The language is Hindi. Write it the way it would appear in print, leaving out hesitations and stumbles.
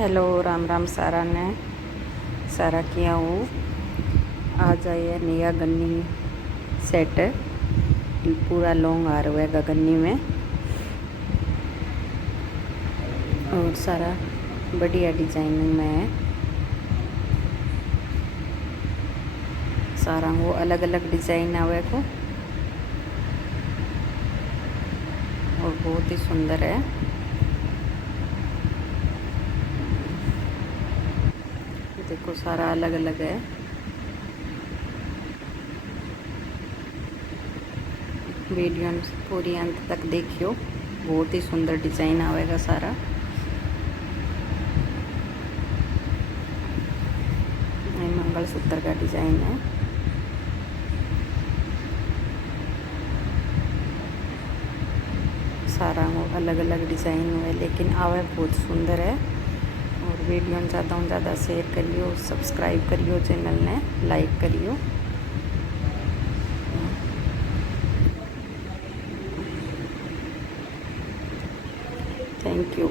हेलो राम राम सारा ने सारा किया हूँ। आज आई है नया गन्नी सेट है, पूरा लॉन्ग आ रहा है गन्नी में और सारा बढ़िया डिजाइनिंग में है। सारा वो अलग अलग डिजाइन आवे को और बहुत ही सुंदर है। देखो सारा अलग अलग है। वीडियो पूरी अंत तक देखियो, बहुत ही सुंदर डिजाइन आवेगा सारा। ये मंगलसूत्र का डिजाइन है। सारा वो अलग अलग डिजाइन है लेकिन आवे बहुत सुंदर है। और वीडियो ज़्यादा से ज़्यादा शेयर करियो, सब्सक्राइब करियो, चैनल ने लाइक करियो। Thank you.